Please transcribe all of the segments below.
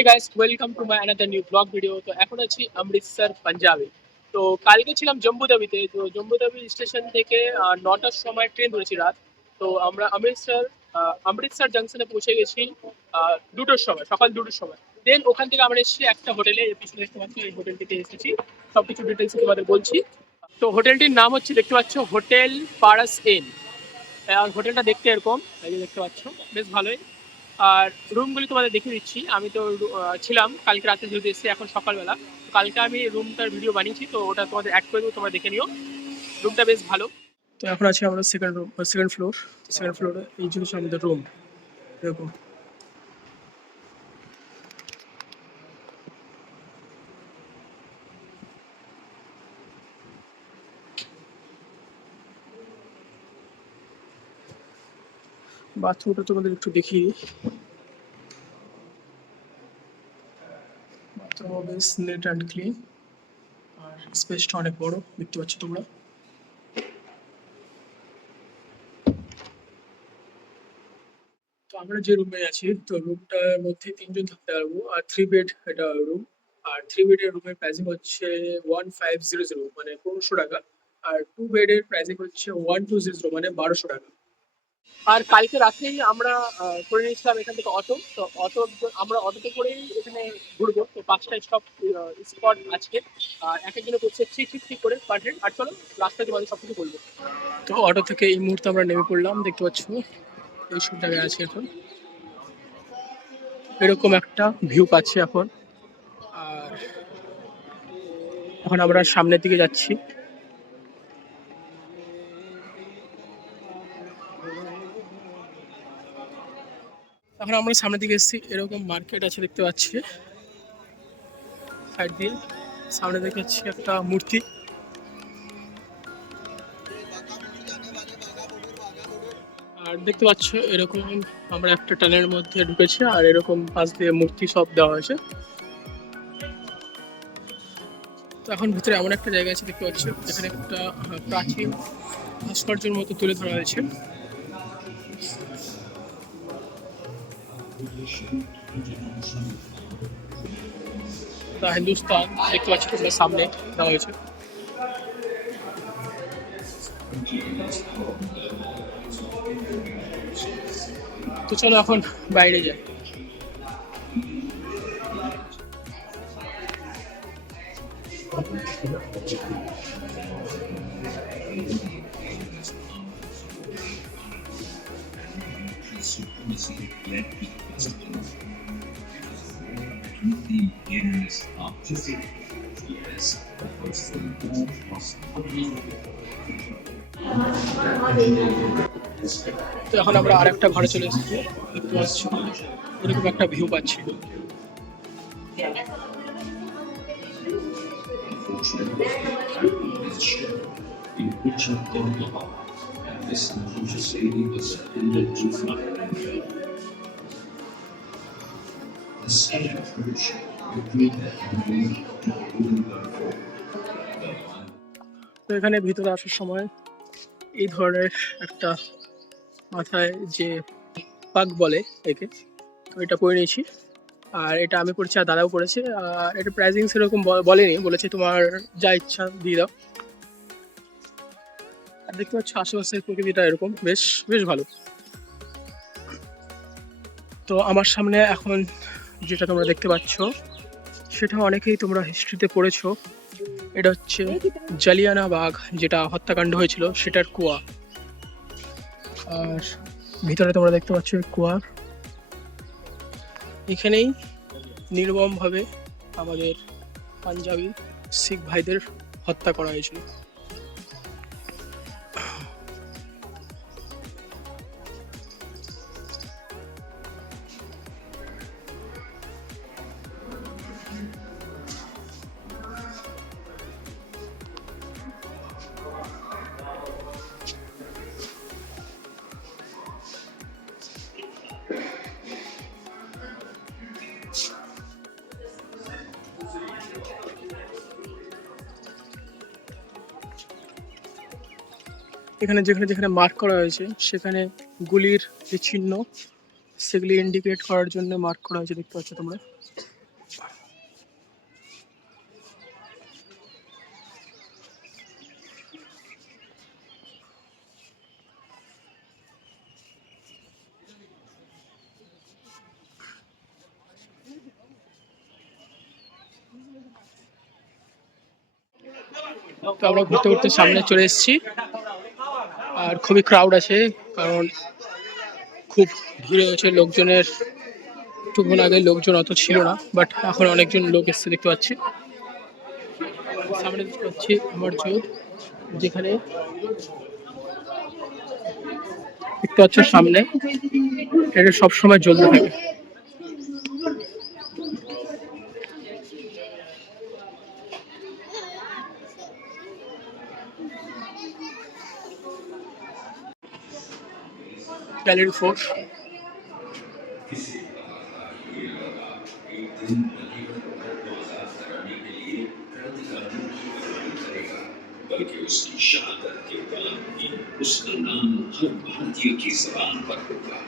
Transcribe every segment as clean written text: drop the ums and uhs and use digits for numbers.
Hi guys, welcome to my another new blog video. তো এখন আছি অমৃতসর পাঞ্জাবে। তো কালকে ছিলাম জম্বুতাবিতে। তো জম্বুতাবি স্টেশন থেকে 9টার সময় ট্রেন ধরেছি রাত। তো আমরা অমৃতসর জাংশনে পৌঁছে গেছি 2টোর সময়, সকাল 2টোর সময়। দেন ওখান থেকে আমরা এসেছি একটা হোটেলে, পিছনে দেখতে পাচ্ছি এই হোটেল থেকে এসেছি। সবকিছু ডিটেলস তোমাদের বলছি। তো হোটেলটির নাম হচ্ছে, দেখতে পাচ্ছ, হোটেল পারাস ইন। আর হোটেলটা দেখতে এরকম, এই যে দেখতে পাচ্ছ, বেশ ভালোই। আর রুমগুলি তোমাদের দেখিয়ে দিচ্ছি। আমি তো ছিলাম কালকে রাতে, যেহেতু এসেছি এখন সকালবেলা। তো কালকে আমি রুমটার ভিডিও বানিয়েছি, তো ওটা তোমাদের অ্যাড করে দেবো, তোমরা দেখে নিও। রুমটা বেশ ভালো। তো এখন আছি আমরা সেকেন্ড ফ্লোর। সেকেন্ড ফ্লোরে এই যে হচ্ছে আমাদের রুম, এরকম। বাথরুমটা তোমাদের একটু দেখিয়ে দিই। বাথরুম বেশ নেট অ্যান্ড ক্লিন, আর স্পেসটা অনেক বড়, দেখতে পাচ্ছ তোমরা। তো আমরা যে রুমে আছি, তো রুমটার মধ্যে 3জন থাকতে পারবো, আর 3 বেড এটা রুম। আর 3 বেডের রুমের প্রাইসিং হচ্ছে 1500, মানে 1500 টাকা। আর 2 বেডের প্রাইসিং হচ্ছে 1200, মানে 1200 টাকা। আর কালকে রাতেই আমরা করে নিয়েছিলাম এখান থেকে অটো। তো আমরা অটোতে করেই এখানে ঘুরবো। তো 5টা স্পট আজকে, আর এক একজনে করছে 350 করে পার হেড। আর চলো রাস্তায় তোমাদের সবকিছু বলবো। তো অটো থেকে এই মুহূর্তে আমরা নেমে পড়লাম, দেখতে পাচ্ছ এইসব জায়গায় আছে এখন। এরকম একটা ভিউ পাচ্ছি এখন। আর এখন আমরা সামনের দিকে যাচ্ছি। এখন আমরা সামনের দিকে এসেছি, এরকম মার্কেট আছে দেখতে পাচ্ছি। সাইড দিয়ে সামনে দেখাচ্ছি একটা মূর্তি। আর দেখতে পাচ্ছ এরকম আমরা একটা টানেলের মধ্যে ঢুকেছি, আর এরকম পাশ দিয়ে মূর্তি সব দেওয়া হয়েছে। তো এখন ভিতরে এমন একটা জায়গা আছে, দেখতে পাচ্ছ, এখানে একটা প্রাচীন ভাস্কর্যের মতো তুলে ধরা হয়েছে। তা হিন্দুস্তান দেখতে পাচ্ছি তোমরা, সামনে দেওয়া হয়েছে। তো চলো এখন বাইরে যাই। তো এখন আমরা আরেকটা ঘরে চলে এসেছি, দেখতে পাচ্ছি এরকম একটা ভিউ পাচ্ছি। তো এখানে ভিতরে আসার সময় এই ধরনের একটা মাথায় যে পাগ বলে একে, তো এটা পরে নিয়েছি। আর এটা আমি পড়ছি, আর দাদাও পড়েছে। আর এটা প্রাইসিং সেরকম বলেনি, বলেছে তোমার যা ইচ্ছা দিয়ে দাও। আর দেখতে পাচ্ছ আশেপাশের প্রকৃতিটা এরকম বেশ বেশ ভালো। তো আমার সামনে এখন যেটা তোমরা দেখতে পাচ্ছ, সেটা অনেকেই তোমরা হিস্ট্রিতে পড়েছো। এটা হচ্ছে জালিয়ানা বাগ, যেটা হত্যাকাণ্ড হয়েছিল, সেটার কুয়া। আর ভিতরে তোমরা দেখতে পাচ্ছ কুয়া। এখানেই নির্মমভাবে আমাদের পাঞ্জাবি শিখ ভাইদের হত্যা করা হয়েছিল। এখানে যেখানে যেখানে মার্ক করা হয়েছে, সেখানে গুলির যে চিহ্ন, সেগুলি ইন্ডিকেট করার জন্য মার্ক করা হয়েছে, দেখতে পাচ্ছ তোমরা। তো আমরা ঘুরতে ঘুরতে সামনে চলে এসেছি, আর খুবই ক্রাউড আছে, কারণ খুব ভিড় হয়েছে লোকজনের। একটুক্ষণ আগে লোকজন অত ছিল না, বাট এখন অনেকজন লোক এসছে দেখতে পাচ্ছি। সামনে দেখতে পাচ্ছি আমার জোট, যেখানে দেখতে পাচ্ছ সামনে এটা সবসময় জ্বলতে থাকে। গ্যালারি 4। बल्कि उसकी शहादत के पल में उसका नाम हर भारतीय की जबान पर होगा।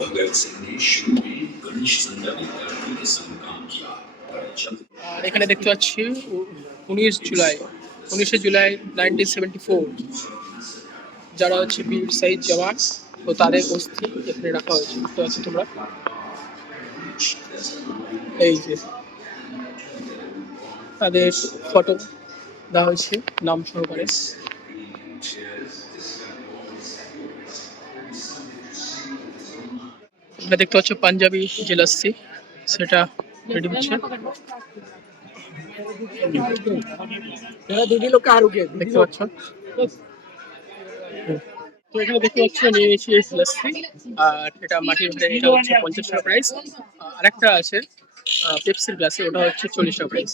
भगत सिंह ने शुरू में गणेश संजय विद्यार्थी के संग काम किया और जब আর এখানে দেখতে পাচ্ছি 19 জুলাই 1974 যারা হচ্ছে বীর শহীদ জওয়ান, তো তাদের অস্থি এখানে রাখা হয়েছে। দেখতে পাচ্ছি তোমরা, এই যে তাদের ফটো দেওয়া হয়েছে নাম সহকারে। এটা দেখতে পাচ্ছ পাঞ্জাবি যে লস্যি, সেটা রেডি হচ্ছে। দেখতে পাচ্ছ, তো এখানে দেখতে পাচ্ছ নিয়ে এসেছি এই লস্যি, আর এটা মাটির ভাঁড়ে, এটা হচ্ছে 50 টাকা প্রাইস। আরেকটা আছে পেপসির গ্লাসে, ওটা হচ্ছে 40 টাকা প্রাইস।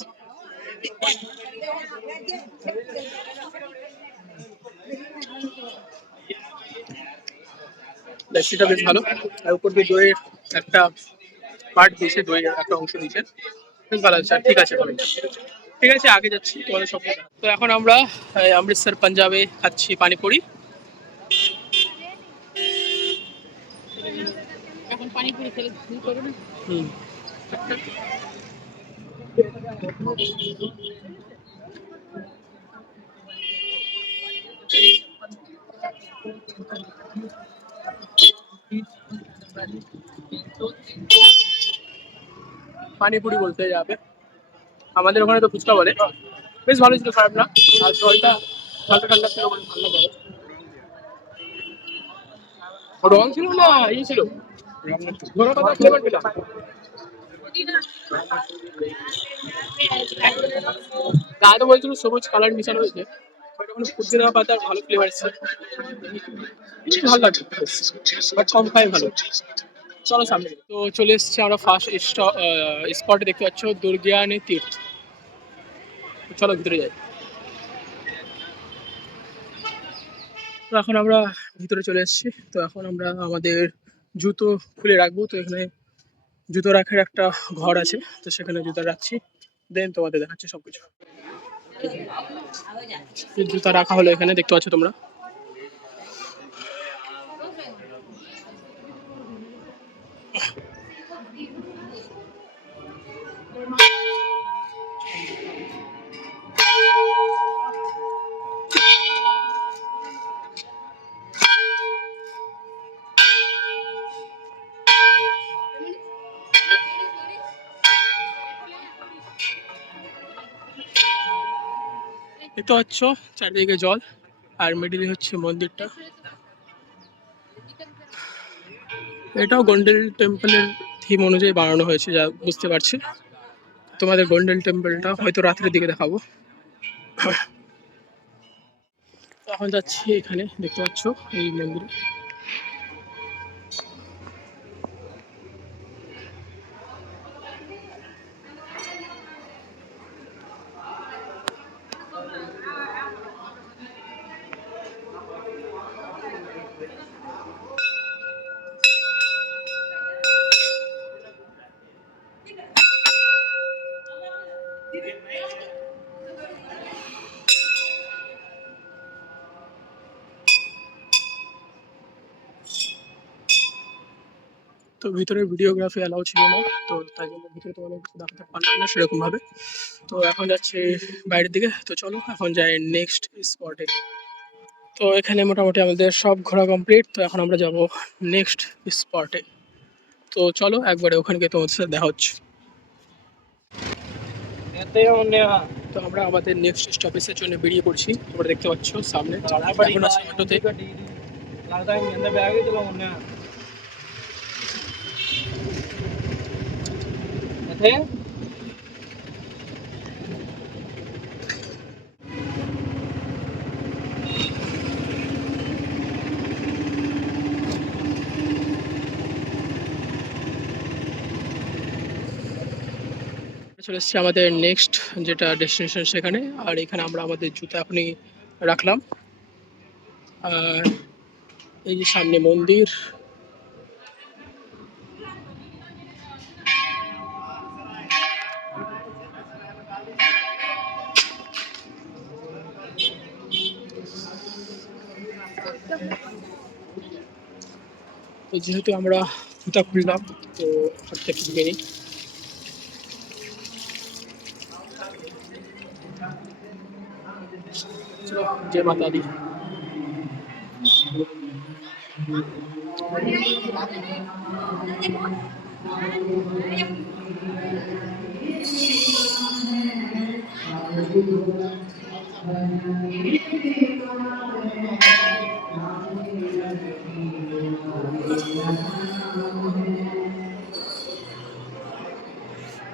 লস্যিটা বেশ ভালো, আর উপর দিয়ে দইয়ের একটা পার্ট দিয়েছে, দইয়ের একটা অংশ দিয়েছে, বেশ ভালো আছে। আর ঠিক আছে, ভালো, ঠিক আছে, আগে যাচ্ছি তোমাদের সব। তো এখন আমরা অমৃতসর পাঞ্জাবে খাচ্ছি পানিপুরি। এখন পানিপুরি খেলে ভুল করো না। হুম, পানিপুরি বলতে যাবে, আমাদের ওখানে তো ফুচকা বলে। বেশ ভালো ছিল, খারাপ না। আর জলটা ঠান্ডা ঠান্ডা ছিল বলে ভালো লাগে। রং ছিল না, ছিল ধনে পাতা ফ্লেভার পেলাম। গায়ে তো বলছিল সবুজ কালার মিশানো হয়েছে, বাট ওখানে পুদিনা পাতার ভালো ফ্লেভার এসছে, ভালো লাগে, বাট কম খাই ভালো। চলো সামনে। তো চলে এসেছি আমরা ফার্স্ট স্পটে, দেখতে পাচ্ছ দুর্গায়নী তীর্থ। চলো ভিতরে যাই। তো এখন আমরা ভিতরে চলে এসেছি। তো এখন আমরা আমাদের জুতো খুলে রাখবো। তো এখানে জুতো রাখার একটা ঘর আছে, তো সেখানে জুতো রাখছি, দেন তোমাদের দেখাচ্ছি সবকিছু। জুতা রাখা হলো এখানে, দেখতে পাচ্ছ তোমরা। দেখতে পাচ্ছ চারিদিকে জল, আর মিডিলে হচ্ছে মন্দিরটা। এটাও গোল্ডেন টেম্পলের থিম অনুযায়ী বানানো হয়েছে, যা বুঝতে পারছি। তোমাদের গোল্ডেন টেম্পলটা হয়তো রাত্রের দিকে দেখাবো। এখন যাচ্ছি এখানে, দেখতে পাচ্ছ এই মন্দিরে। তো ভিতরে ভিডিওগ্রাফি অ্যালাউ ছিল না, তো তাই জন্য ভিতরে তোমাদের দেখাতে পারলাম না সেরকম ভাবে। তো এখন যাচ্ছি বাইরের দিকে। তো চলো এখন যাই নেক্সট স্পটে। তো এখানে মোটামুটি আমাদের সব ঘোরা কমপ্লিট। তো এখন আমরা যাব নেক্সট স্পটে। তো চলো একবারে ওখানে গিয়ে তোমাদের সাথে দেখা হচ্ছে। তো আমরা আমাদের নেক্সট স্টপেজের জন্য বেরিয়ে পড়ছি। তোমরা দেখতে পাচ্ছ সামনে এখন আছে অটোতে। চলে এসেছি আমাদের নেক্সট যেটা ডেস্টিনেশন সেখানে। আর এখানে আমরা আমাদের জুতা এখনই রাখলাম। আর এই যে সামনে মন্দির। তো যেহেতু আমরা জুতা খুললাম তো এখান থেকে কিনে নিই। চলো, জয় মাতা দি।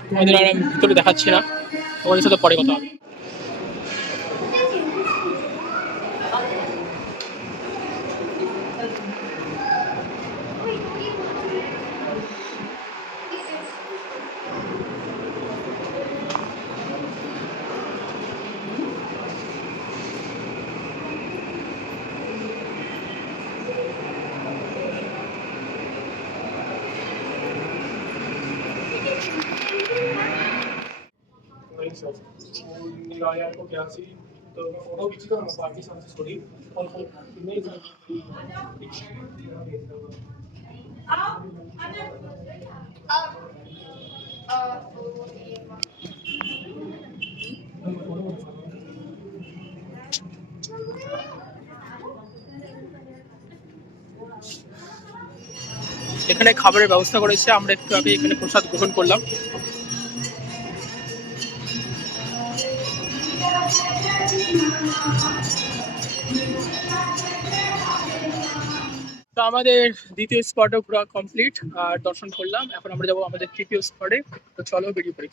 তোমাদের আর আমি ভিতরে দেখাচ্ছি না, তোমাদের সাথে পরে কথা হবে। तो फोटो खींची तो पार्टी साथ छोड़ी और এখানে খাবারের ব্যবস্থা করেছে, আমরা একটু আগে এখানে প্রসাদ গ্রহণ করলাম। তো আমাদের দ্বিতীয় স্পটও ঘোরা কমপ্লিট আর দর্শন করলাম। এখন আমরা যাবো আমাদের তৃতীয় স্পটে। তো চলো বেরিয়ে পড়ি।